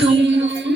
Dum.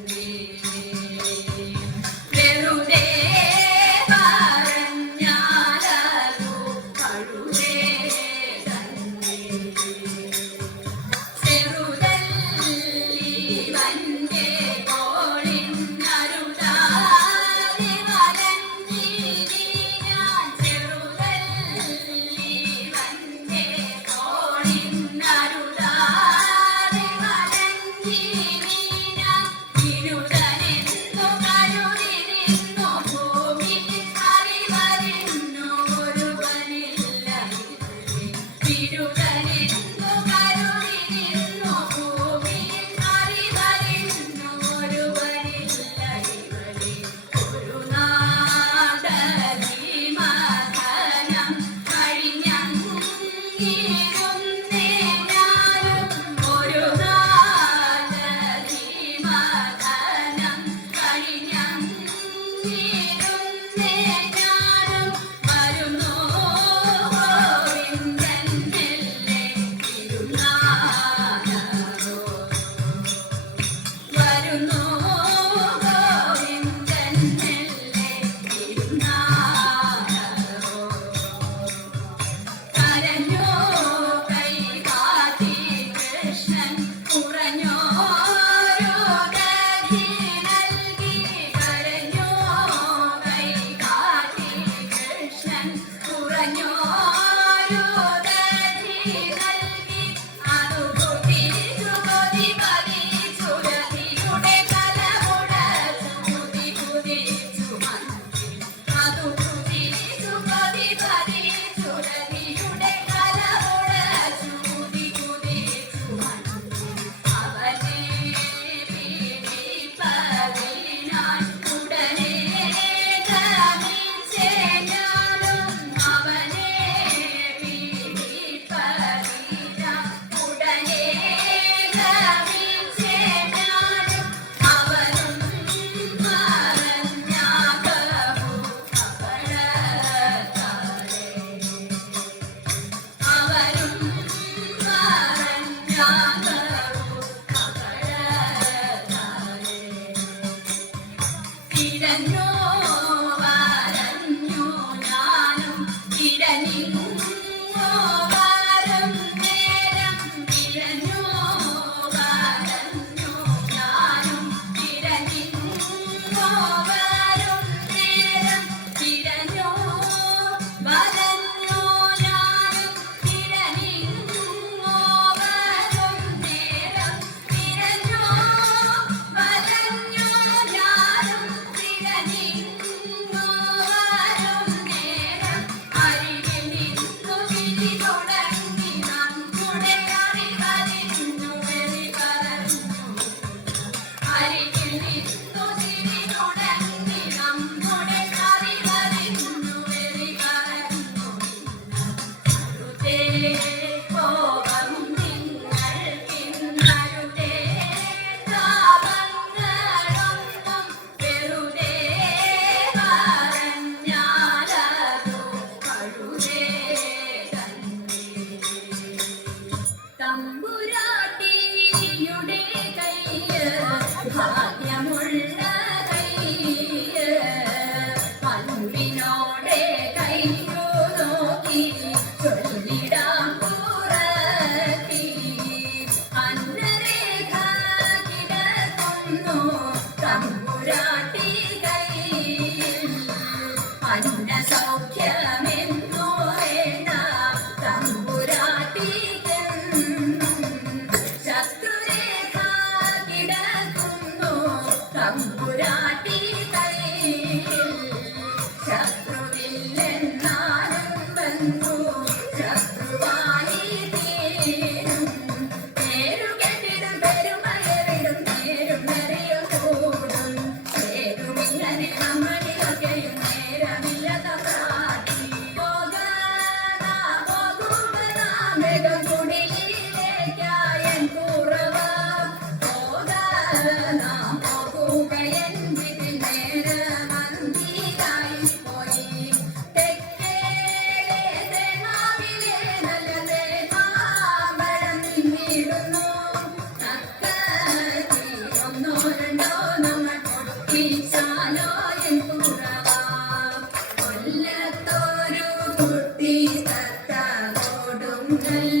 Thank you.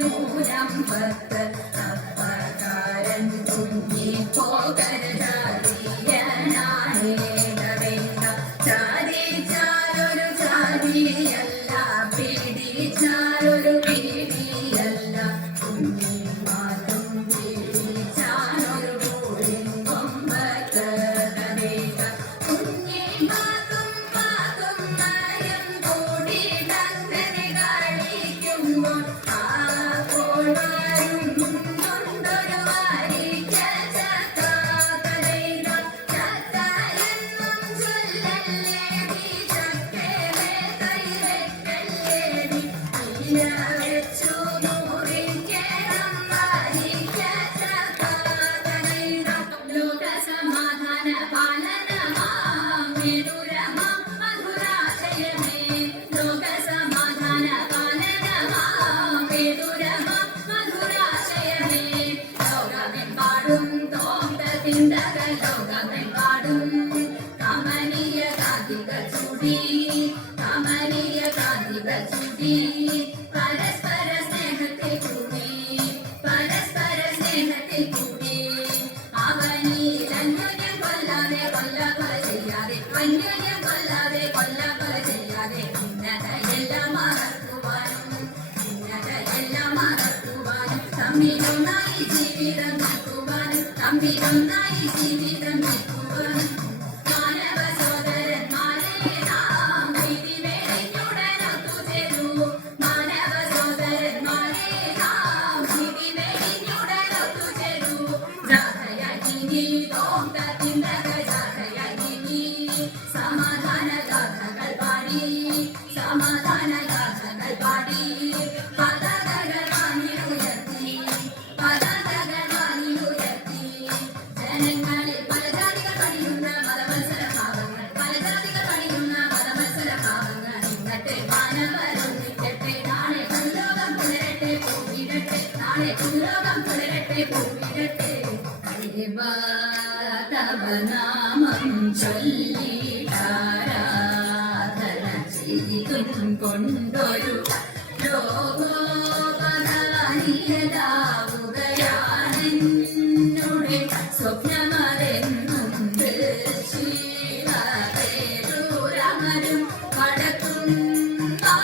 മൂലം പത്ത് അപ്പകാരൻ കുഞ്ഞി പോക we come come, come, come, come, come, come, come, come, come, come, നാമം ചൊല്ലിട്ടാരാധന ചെയ്തും കൊണ്ടൊരു ലോകോപനീയതാവുകയാണെന്നുടെ സ്വപ്നമതെന്നുണ്ട് ശിവ കടക്കും ആ